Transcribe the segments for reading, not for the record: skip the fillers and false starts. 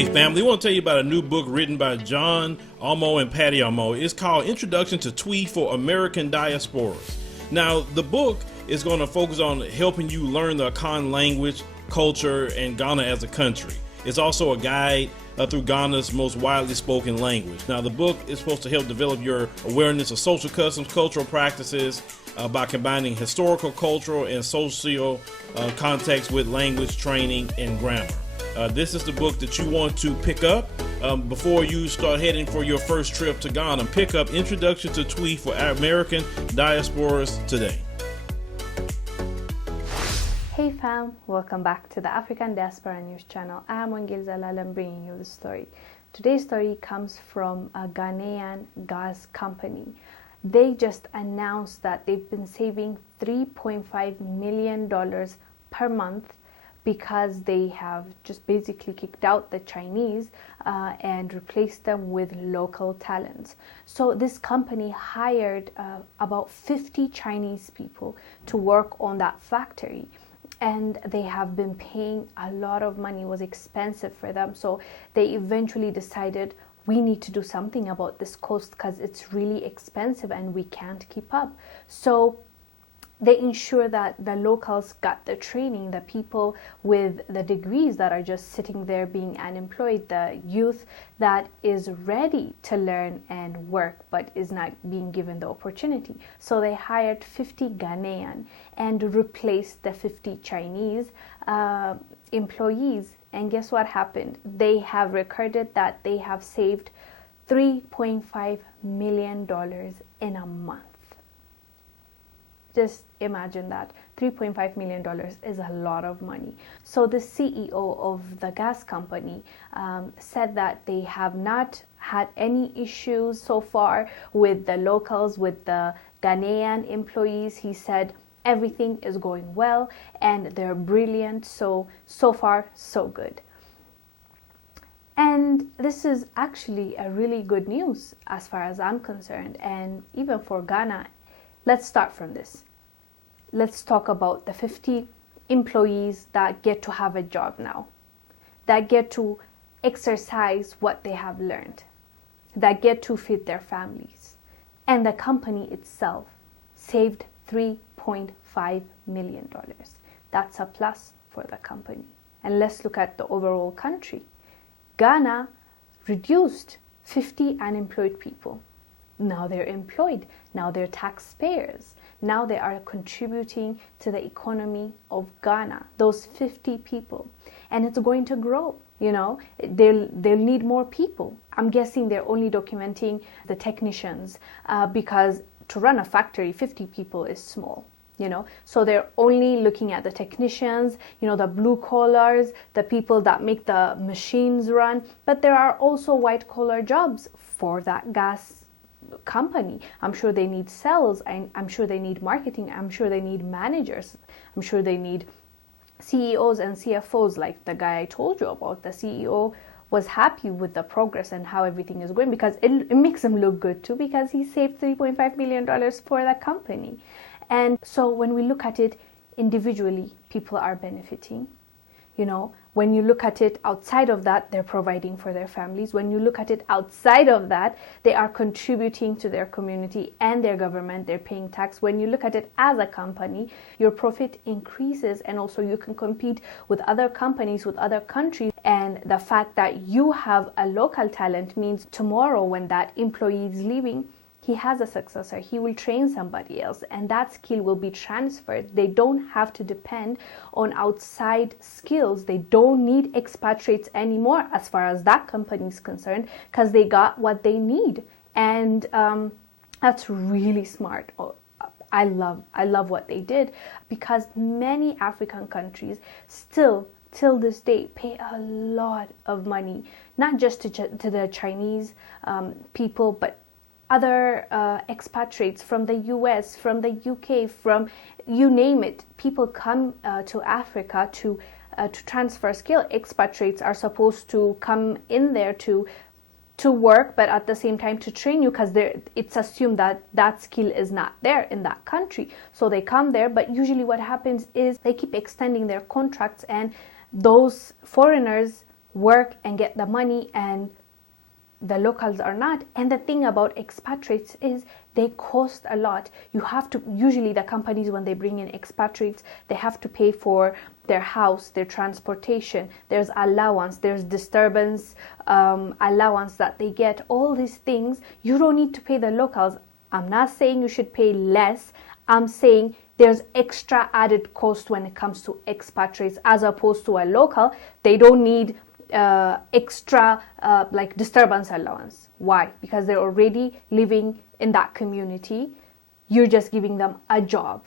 Hey family, we want to tell you about a new book written by John Amo and Patty Amo. It's called Introduction to Twi for American Diasporas. Now, the book is going to focus on helping you learn the Akan language, culture, and Ghana as a country. It's also a guide through Ghana's most widely spoken language. Now, the book is supposed to help develop your awareness of social customs, cultural practices by combining historical, cultural, and social context with language training and grammar. This is the book that you want to pick up before you start heading for your first trip to Ghana. Pick up Introduction to Twi for American Diasporas today. Hey fam, welcome back to the African Diaspora News channel. I am Wongel Zelalem bringing you the story. Today's story comes from a Ghanaian gas company. They just announced that they've been saving $3.5 million per month because they have just basically kicked out the Chinese and replaced them with local talents. So this company hired about 50 Chinese people to work on that factory. And they have been paying a lot of money. It was expensive for them. So they eventually decided we need to do something about this cost because it's really expensive and we can't keep up. So they ensure that the locals got the training, the people with the degrees that are just sitting there being unemployed, the youth that is ready to learn and work but is not being given the opportunity. So they hired 50 Ghanaian and replaced the 50 Chinese employees. And guess what happened? They have recorded that they have saved $3.5 million in a month. Just imagine that. $3.5 million is a lot of money. So the CEO of the gas company said that they have not had any issues so far with the locals, with the Ghanaian employees. He said everything is going well and they're brilliant. So far, so good. And this is actually a really good news as far as I'm concerned. And even for Ghana, let's start from this. Let's talk about the 50 employees that get to have a job now, that get to exercise what they have learned, that get to feed their families. And the company itself saved $3.5 million. That's a plus for the company. And let's look at the overall country. Ghana reduced 50 unemployed people. Now they're employed. Now they're taxpayers. Now they are contributing to the economy of Ghana, those 50 people. And it's going to grow, you know. They'll need more people. I'm guessing they're only documenting the technicians because to run a factory, 50 people is small, you know. So they're only looking at the technicians, you know, the blue collars, the people that make the machines run. But there are also white collar jobs for that gas company. I'm sure they need sales, I'm sure they need marketing, I'm sure they need managers, I'm sure they need CEOs and CFOs like the guy I told you about. The CEO was happy with the progress and how everything is going because it makes him look good too, because he saved $3.5 million for the company. And so when we look at it individually, people are benefiting. You know, when you look at it outside of that, they're providing for their families. When you look at it outside of that, they are contributing to their community and their government. They're paying tax. When you look at it as a company, your profit increases, and also you can compete with other companies, with other countries. And the fact that you have a local talent means tomorrow when that employee is leaving, he has a successor. He will train somebody else, and that skill will be transferred. They don't have to depend on outside skills. They don't need expatriates anymore as far as that company is concerned, because they got what they need. And that's really smart. I love what they did, because many African countries still till this day pay a lot of money, not just to the Chinese people, but other expatriates from the US, from the UK, from you name it. People come to Africa to transfer skill. Expatriates are supposed to come in there to work, but at the same time to train you, because it's assumed that that skill is not there in that country. So they come there, but usually what happens is they keep extending their contracts, and those foreigners work and get the money and the locals are not. And the thing about expatriates is they cost a lot. You have to, usually the companies, when they bring in expatriates, they have to pay for their house, their transportation, there's allowance, there's disturbance allowance that they get, all these things. You don't need to pay the locals. I'm not saying you should pay less. I'm saying there's extra added cost when it comes to expatriates as opposed to a local. They don't need extra like disturbance allowance. Why? Because they're already living in that community. You're just giving them a job.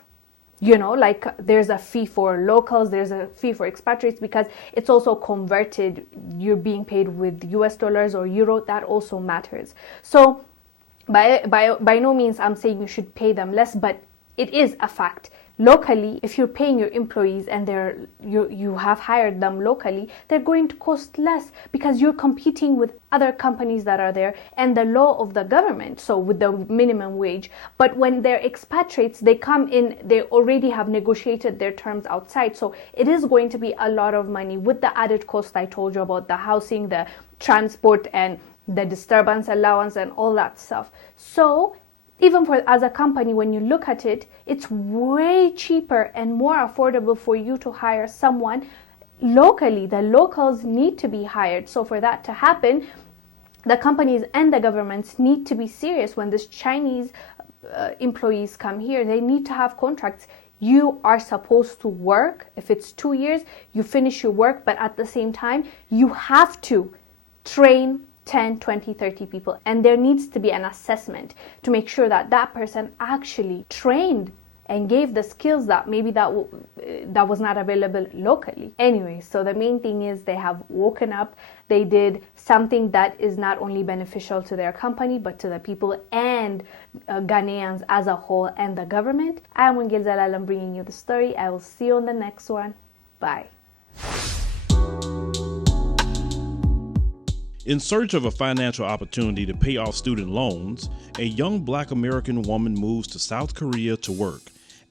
You know, like there's a fee for locals, there's a fee for expatriates because it's also converted. You're being paid with US dollars or euro. That also matters. So by no means I'm saying you should pay them less, but it is a fact. Locally, if you're paying your employees and you have hired them locally, they're going to cost less because you're competing with other companies that are there and the law of the government, so with the minimum wage. But when they're expatriates, they come in, they already have negotiated their terms outside, so it is going to be a lot of money with the added cost I told you about, the housing, the transport, and the disturbance allowance and all that stuff. So even for as a company, when you look at it, it's way cheaper and more affordable for you to hire someone locally. The locals need to be hired. So for that to happen, the companies and the governments need to be serious. When these Chinese employees come here, they need to have contracts. You are supposed to work. If it's 2 years, you finish your work, but at the same time, you have to train 10, 20, 30 people, and there needs to be an assessment to make sure that that person actually trained and gave the skills that maybe that was not available locally. Anyway, so the main thing is they have woken up. They did something that is not only beneficial to their company but to the people and Ghanaians as a whole and the government. I'm Wongel Zelalem bringing you the story. I will see you on the next one. Bye. In search of a financial opportunity to pay off student loans, a young Black American woman moves to South Korea to work.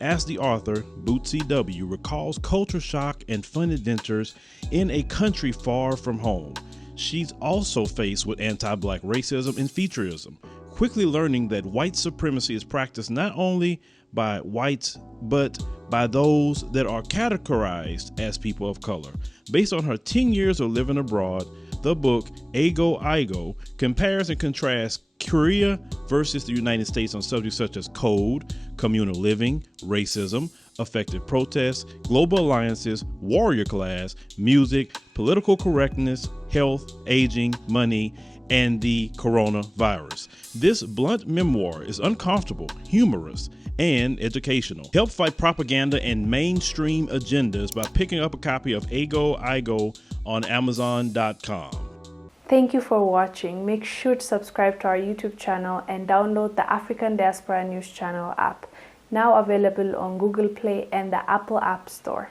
As the author, Bootsy W. recalls culture shock and fun adventures in a country far from home. She's also faced with anti-Black racism and featureism, quickly learning that white supremacy is practiced not only by whites, but by those that are categorized as people of color. Based on her 10 years of living abroad, the book Ego Igo compares and contrasts Korea versus the United States on subjects such as code, communal living, racism, effective protests, global alliances, warrior class, music, political correctness, health, aging, money, and the coronavirus. This blunt memoir is uncomfortable, humorous, and educational. Help fight propaganda and mainstream agendas by picking up a copy of Ego Igo on Amazon.com. Thank you for watching. Make sure to subscribe to our YouTube channel and download the African Diaspora News Channel app, now available on Google Play and the Apple App Store.